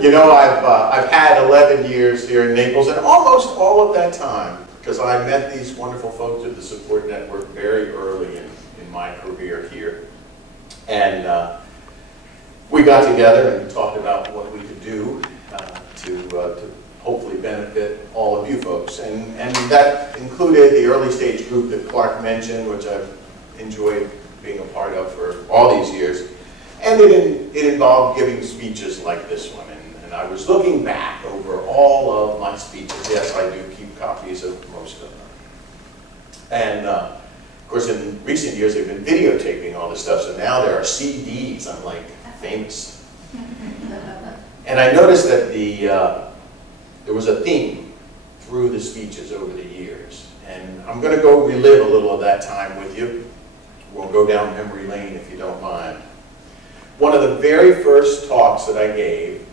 You know, I've had 11 years here in Naples, and almost all of that time, because I met these wonderful folks at the Support Network very early in my career here. And we got together and talked about what we could do to hopefully benefit all of you folks. And that included the early stage group that Clark mentioned, which I've enjoyed being a part of for all these years. And it involved giving speeches like this one. And I was looking back over all of my speeches. Yes, I do keep copies of most of them. And of course, in recent years, they've been videotaping all this stuff. So now there are CDs. I'm like famous. And I noticed that there was a theme through the speeches over the years. And I'm going to go relive a little of that time with you. We'll go down memory lane if you don't mind. One of the very first talks that I gave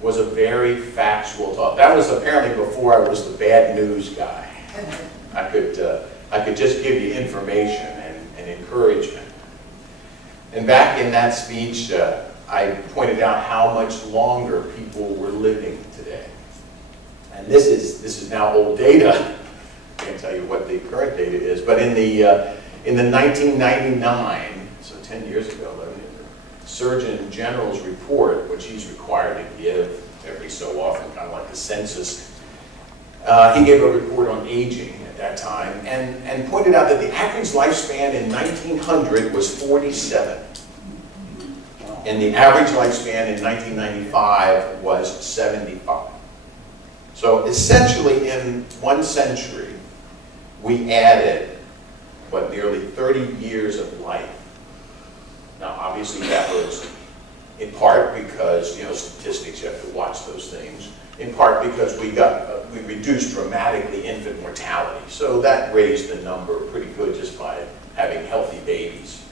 was a very factual talk. That was apparently before I was the bad news guy. I could just give you information and encouragement. And back in that speech, I pointed out how much longer people were living today. And this is now old data. I can't tell you what the current data is, but in the 1999, so 10 years ago, Surgeon General's report, which he's required to give every so often, kind of like the census, he gave a report on aging at that time and pointed out that the average lifespan in 1900 was 47. And the average lifespan in 1995 was 75. So essentially in 1 century, we added, what, nearly 30 years of life. Now, obviously, that was in part because, you know, statistics, you have to watch those things. In part because we reduced dramatically infant mortality. So that raised the number pretty good just by having healthy babies.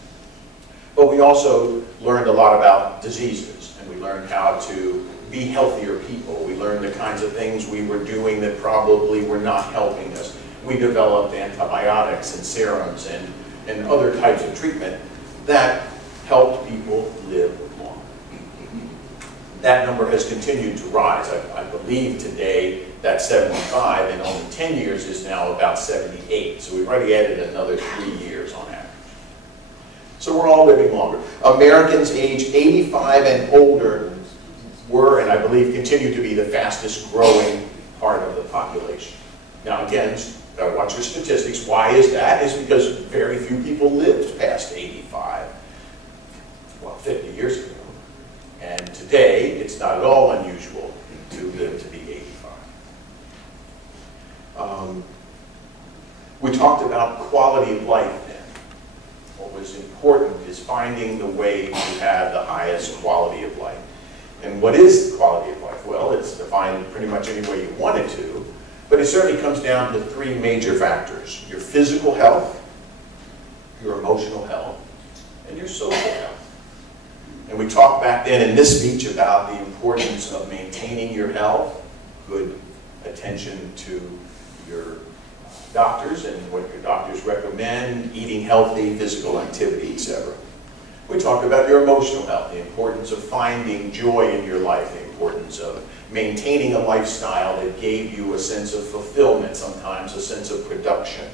But we also learned a lot about diseases, and we learned how to be healthier people. We learned the kinds of things we were doing that probably were not helping us. We developed antibiotics and serums and other types of treatment that helped people live longer. That number has continued to rise. I believe today that 75 in only 10 years is now about 78. So we've already added another 3 years on average. So we're all living longer. Americans aged 85 and older were, and I believe continue to be, the fastest growing part of the population. Now again, watch your statistics. Why is that? It's because very few people lived past 85. Well, 50 years ago. And today, it's not at all unusual to live to be 85. We talked about quality of life then. What was important is finding the way to have the highest quality of life. And what is quality of life? Well, it's defined pretty much any way you want it to, but it certainly comes down to 3 major factors: your physical health, your emotional health, and your social health. And we talked back then in this speech about the importance of maintaining your health, good attention to your doctors and what your doctors recommend, eating healthy, physical activity, etc. We talked about your emotional health, the importance of finding joy in your life, the importance of maintaining a lifestyle that gave you a sense of fulfillment, sometimes a sense of production.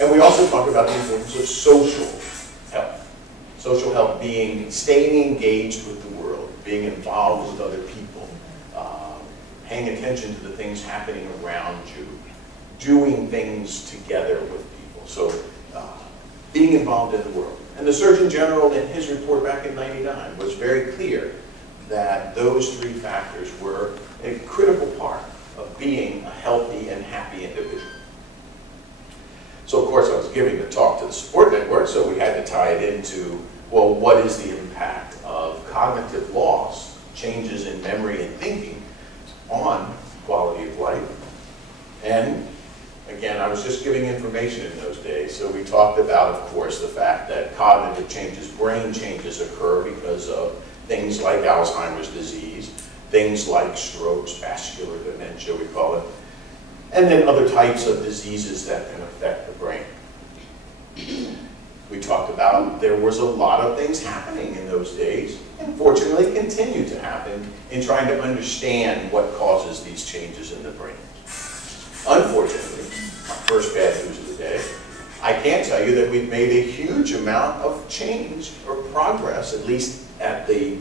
And we also talked about the importance of social health. Social health being staying engaged with the world, being involved with other people, paying attention to the things happening around you, doing things together with people. So being involved in the world. And the Surgeon General in his report back in '99 was very clear that those 3 factors were a critical part of being a healthy and happy individual. So of course I was giving the talk to the Support Network, so we had to tie it into, well, what is the impact of cognitive loss, changes in memory and thinking on quality of life? And again, I was just giving information in those days, so we talked about, of course, the fact that cognitive changes, brain changes occur because of things like Alzheimer's disease, things like strokes, vascular dementia, we call it, and then other types of diseases that can affect the brain. We talked about there was a lot of things happening in those days, and fortunately continue to happen, in trying to understand what causes these changes in the brain. Unfortunately, my first bad news of the day, I can't tell you that we've made a huge amount of change or progress, at least at the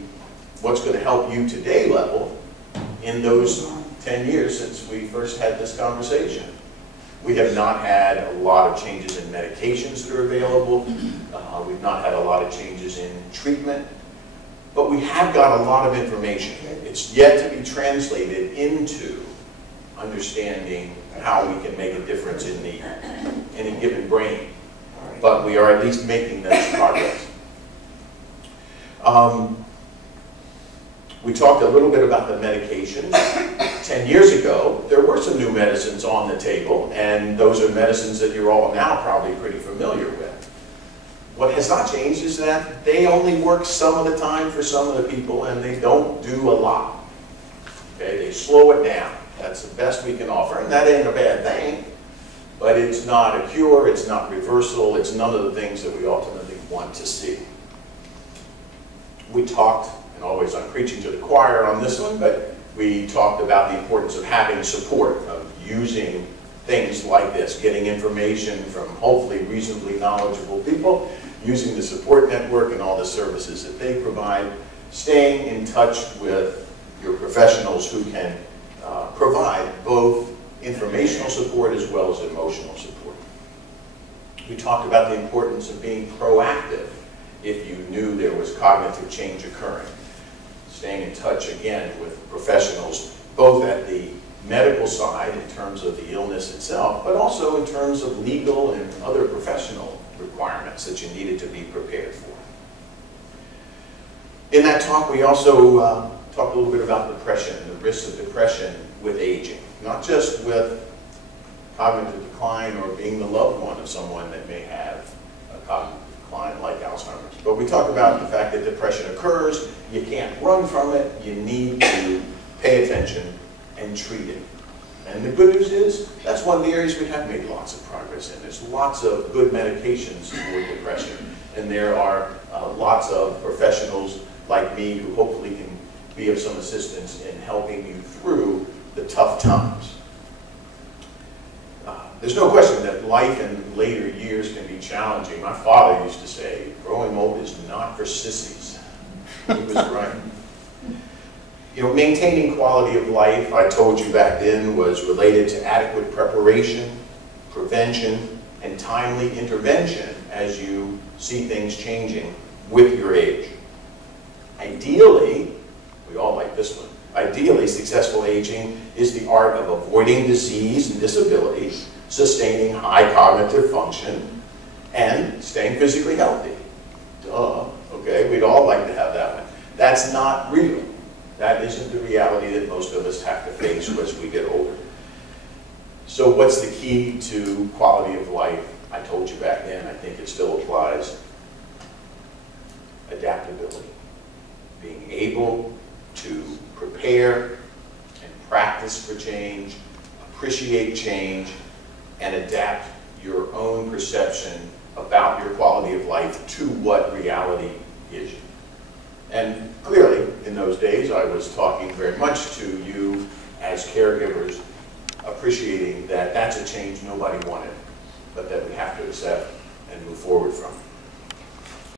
what's going to help you today level, in those 10 years since we first had this conversation. We have not had a lot of changes in medications that are available. We've not had a lot of changes in treatment. But we have got a lot of information. It's yet to be translated into understanding how we can make a difference in any given brain. But we are at least making that progress. We talked a little bit about the medications. 10 years ago, there were some new medicines on the table, and those are medicines that you're all now probably pretty familiar with. What has not changed is that they only work some of the time for some of the people, and they don't do a lot. Okay, they slow it down. That's the best we can offer, and that ain't a bad thing, but it's not a cure, it's not reversal, it's none of the things that we ultimately want to see. We talked, and always I'm preaching to the choir on this one, but we talked about the importance of having support, of using things like this, getting information from hopefully reasonably knowledgeable people, using the support network and all the services that they provide, staying in touch with your professionals who can provide both informational support as well as emotional support. We talked about the importance of being proactive if you knew there was cognitive change occurring. Staying in touch again with professionals, both at the medical side in terms of the illness itself, but also in terms of legal and other professional requirements that you needed to be prepared for. In that talk, we also talked a little bit about depression, the risks of depression with aging, not just with cognitive decline or being the loved one of someone that may have a cognitive decline like Alzheimer's. But we talked about the fact that depression occurs, you can't run from it, you need to pay attention and treat it. And the good news is, that's one of the areas we have made lots of progress in. There's lots of good medications for depression, and there are lots of professionals like me who hopefully can be of some assistance in helping you through the tough times. There's no question that life in later years can be challenging. My father used to say, growing old is not for sissies. He was right. You know, maintaining quality of life, I told you back then, was related to adequate preparation, prevention, and timely intervention as you see things changing with your age. Ideally, we all like this one, ideally successful aging is the art of avoiding disease and disability, sustaining high cognitive function, and staying physically healthy. Duh, okay, we'd all like to have that one. That's not real. That isn't the reality that most of us have to face as we get older. So what's the key to quality of life? I told you back then, I think it still applies. Adaptability. Being able to prepare and practice for change, appreciate change, and adapt your own perception about your quality of life to what reality is. And clearly, in those days, I was talking very much to you as caregivers, appreciating that that's a change nobody wanted, but that we have to accept and move forward from.